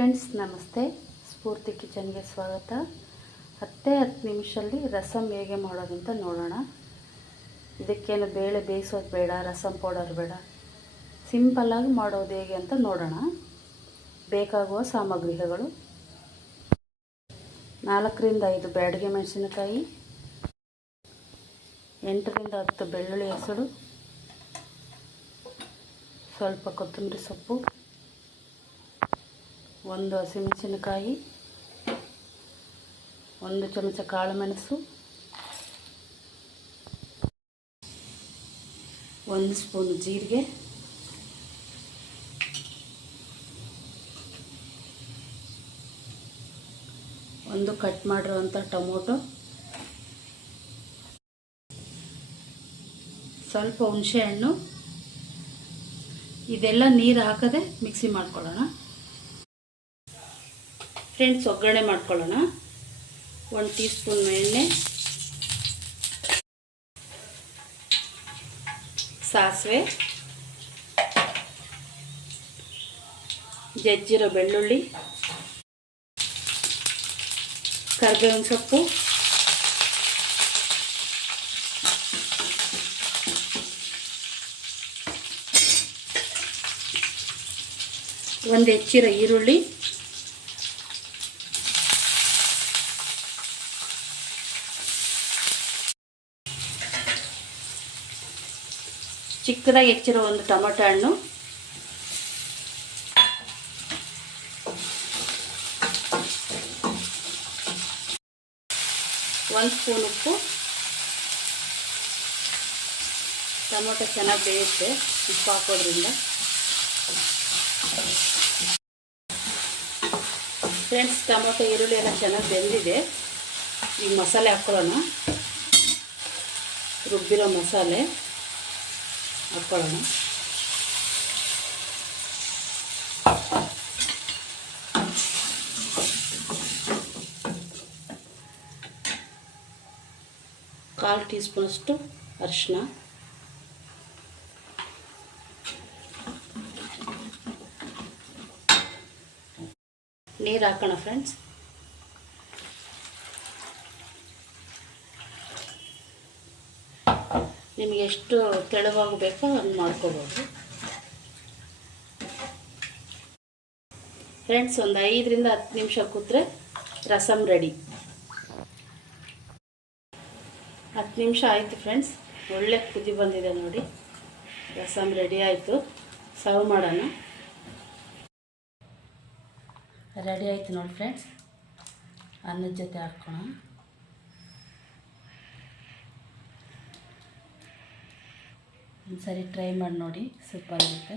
Friends ನಮಸ್ತೆ, ಸ್ಫೂರ್ತಿ ಕಿಚನ್ಗೆ ಸ್ವಾಗತ. 10 ನಿಮಿಷದಲ್ಲಿ ರಸಮ್ ಹೇಗೆ ಮಾಡೋದು ಅಂತ ನೋಡೋಣ. ಇದಕ್ಕೇನು ಬೇಳೆ ಬೇಯಿಸೋದು ಬೇಡ, ರಸಮ್ ಪೌಡರ್ ಬೇಡ, ಸಿಂಪಲ್ಲಾಗಿ ಮಾಡೋದು ಹೇಗೆ ಅಂತ ನೋಡೋಣ. ಬೇಕಾಗುವ ಸಾಮಗ್ರಿಗಳು: 4 ರಿಂದ 5 ಬ್ಯಾಡಗೆ ಮೆಣಸಿನಕಾಯಿ, 8 ರಿಂದ 10 ಬೆಳ್ಳುಳ್ಳಿ ಹೆಸರು, ಸ್ವಲ್ಪ ಕೊತ್ತಂಬರಿ ಸೊಪ್ಪು, 1 ಹಸಿಮೆಣಸಿನಕಾಯಿ, 1 ಚಮಚ ಕಾಳುಮೆಣಸು, 1 ಸ್ಪೂನ್ ಜೀರಿಗೆ, 1 ಕಟ್ ಮಾಡಿರುವಂಥ ಟೊಮೊಟೊ, ಸ್ವಲ್ಪ ಹುಣಸೆಹಣ್ಣು. ಇದೆಲ್ಲ ನೀರು ಹಾಕದೆ ಮಿಕ್ಸಿ ಮಾಡ್ಕೊಳ್ಳೋಣ. ಫ್ರೆಂಡ್ಸ್, ಒಗ್ಗರಣೆ ಮಾಡ್ಕೊಳ್ಳೋಣ. 1 ಟೀ ಸ್ಪೂನ್ ಎಣ್ಣೆ, ಸಾಸಿವೆ, ಜಜ್ಜಿರೋ ಬೆಳ್ಳುಳ್ಳಿ, ಕರಿಬೇವಿನ ಸೊಪ್ಪು, ಒಂದು ಹೆಚ್ಚಿರೋ ಈರುಳ್ಳಿ, ಚಿಕ್ಕದಾಗಿ ಹೆಚ್ಚಿರೋ 1 ಟೊಮೆಟೊ ಹಣ್ಣು, 1 ಸ್ಪೂನ್ ಉಪ್ಪು. ಟೊಮೆಟೊ ಚೆನ್ನಾಗಿ ಬೇಯುತ್ತೆ ಉಪ್ಪು ಹಾಕೋದ್ರಿಂದ. ಫ್ರೆಂಡ್ಸ್, ಟೊಮೆಟೊ ಈರುಳ್ಳಿ ಎಲ್ಲ ಚೆನ್ನಾಗಿ ಬೆಂದಿದೆ. ಈಗ ಮಸಾಲೆ ಹಾಕ್ಕೊಳ್ಳೋಣ. ರುಬ್ಬಿರೋ ಮಸಾಲೆ ಹಾಕ್ಕೊಳ್ಳೋಣ. ಕಾಲು ಟೀ ಸ್ಪೂನಷ್ಟು ಅರಿಶಿನ, ನೀರು ಹಾಕೋಣ. ಫ್ರೆಂಡ್ಸ್, ನಿಮಗೆ ಎಷ್ಟು ತೆಳುವಾಗಬೇಕೋ ಅದನ್ನು ಮಾಡ್ಕೋಬೋದು. ಫ್ರೆಂಡ್ಸ್, ಒಂದು 5 ರಿಂದ 10 ನಿಮಿಷ ಕೂತ್ರೆ ರಸಮ್ ರೆಡಿ. 10 ನಿಮಿಷ ಆಯಿತು ಫ್ರೆಂಡ್ಸ್. ಒಳ್ಳೆ ಕುದಿ ಬಂದಿದೆ ನೋಡಿ. ರಸಮ್ ರೆಡಿ ಆಯಿತು. ಸರ್ವ್ ಮಾಡೋಣ. ರೆಡಿ ಆಯಿತು ನೋಡಿ ಫ್ರೆಂಡ್ಸ್. ಅನ್ನದ ಜೊತೆ ಹಾಕೋಣ. ಒಂದು ಸರಿ ಟ್ರೈ ಮಾಡಿ ನೋಡಿ, ಸೂಪರ್ ಆಗುತ್ತೆ.